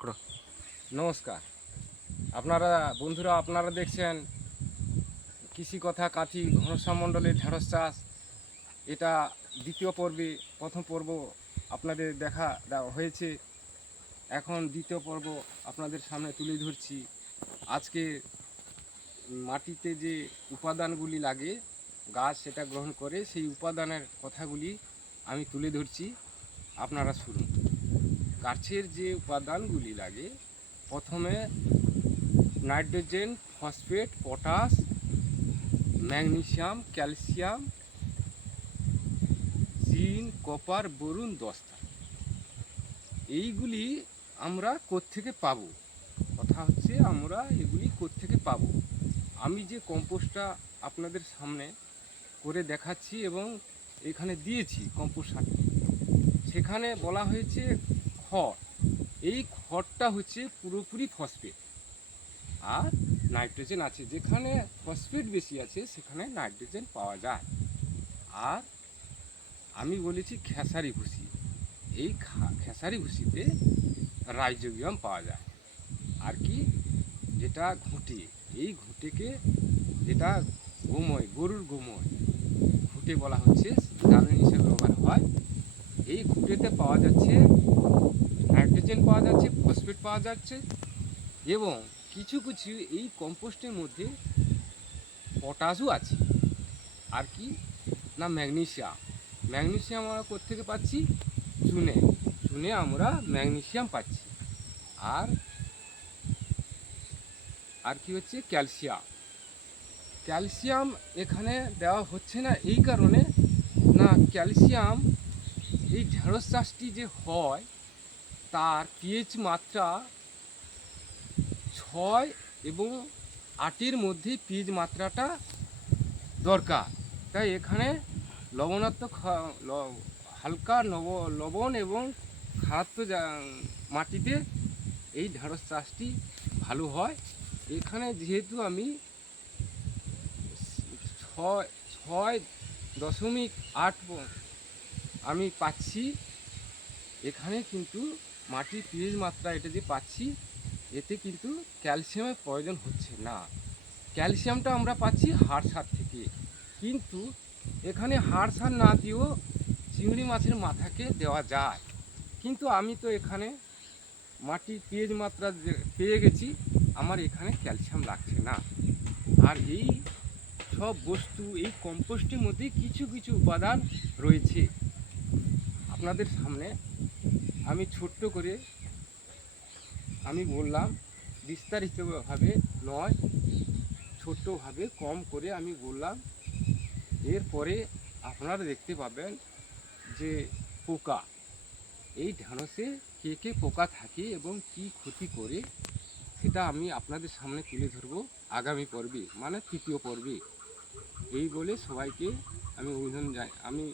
করো। নমস্কার। আপনারা বন্ধুরা আপনারা দেখছেন কৃষি কথা কাথি ঘনশ্যাম মণ্ডলের ঢেঁড়স চাষ। এটা দ্বিতীয় পর্বে, প্রথম পর্ব আপনাদের দেখা দেওয়া হয়েছে। এখন দ্বিতীয় পর্ব আপনাদের সামনে তুলে ধরছি। আজকে মাটিতে যে উপাদানগুলি লাগে গাছ সেটা গ্রহণ করে, সেই উপাদানের কথাগুলি আমি তুলে ধরছি, আপনারা শুনুন। গাছের যে উপাদানগুলি লাগে, প্রথমে nitrogen, phosphate, potash, magnesium, calcium, zinc, copper, boron, দস্তা। এইগুলি আমরা কোত্থেকে পাবো? কথা হচ্ছে আমরা এগুলি কোত্থেকে পাবো। আমি যে কম্পোস্টটা আপনাদের সামনে করে দেখাচ্ছি এবং এখানে দিয়েছি কম্পোস্ট সারটি, সেখানে বলা হয়েছে খড়। এই খড়টা হচ্ছে পুরোপুরি ফসফেট, আর নাইট্রোজেন আছে। যেখানে ফসফেট বেশি আছে সেখানে নাইট্রোজেন পাওয়া যায়। আর আমি বলেছি খেসারি ভুসি। এই খেসারি ভুসিতে রাইজোবিয়াম পাওয়া যায়। আর কি, যেটা ঘুঁটে, এই ঘুঁটেকে, যেটা গোময়, গরুর গোময় ঘুঁটে বলা হচ্ছে, জ্বালানি হিসেবে ব্যবহার হয়। এই ঘুঁটেতে পাওয়া যাচ্ছে নাইট্রোজেন, পাওয়া যাচ্ছে ফসফেট, পাওয়া যাচ্ছে, এবং কিছু কিছু এই কম্পোস্টের মধ্যে পটাশও আছে। আর কি না, ম্যাগনেসিয়াম। ম্যাগনেসিয়াম আমরা কোত্থেকে পাচ্ছি? চুনে। চুনে আমরা ম্যাগনেসিয়াম পাচ্ছি। আর আর কি হচ্ছে, ক্যালসিয়াম। ক্যালসিয়াম এখানে দেওয়া হচ্ছে না এই কারণে, না ক্যালসিয়াম এই ঢেঁড়স চাষটি যে হয় তার পিএইচ মাত্রা 6 এবং 8-এর মধ্যে পিএইচ মাত্রাটা দরকার। তাই এখানে লবণাত্মক হালকা লবণ এবং খাদ্য মাটিতে এই ঢেঁড়স চাষটি ভালো হয়। এখানে যেহেতু আমি 6.8 আমি পাচ্ছি, এখানে কিন্তু মাটির পিএইচ মাত্রা এটা যে পাচ্ছি, এতে কিন্তু ক্যালসিয়ামের প্রয়োজন হচ্ছে না। ক্যালসিয়ামটা আমরা পাচ্ছি হাড় সার থেকে, কিন্তু এখানে হাড় সার না দিয়েও চিংড়ি মাছের মাথাকে দেওয়া যায়। কিন্তু আমি তো এখানে মাটির পিএইচ মাত্রা পেয়ে গেছি, আমার এখানে ক্যালসিয়াম লাগছে না। আর এই সব বস্তু এই কম্পোস্টের মধ্যে কিছু কিছু উপাদান রয়েছে। আপনাদের সামনে আমি ছোট্ট করে আমি বললাম, বিস্তারিতভাবে নয়, ছোট্টভাবে কম করে আমি বললাম। এরপরে আপনারা দেখতে পাবেন যে পোকা, এই ঢেঁড়সে কে কে পোকা থাকে এবং কি ক্ষতি করে, সেটা আমি আপনাদের সামনে তুলে ধরবো আগামী পর্বে, মানে তৃতীয় পর্বে। এই বলে সবাইকে আমি আমি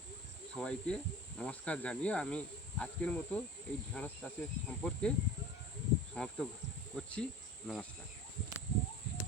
সবাইকে নমস্কার জানিয়ে আমি আজকের মতো এই ঢেঁড়স চাষের সম্পর্কে সমাপ্ত করছি। নমস্কার।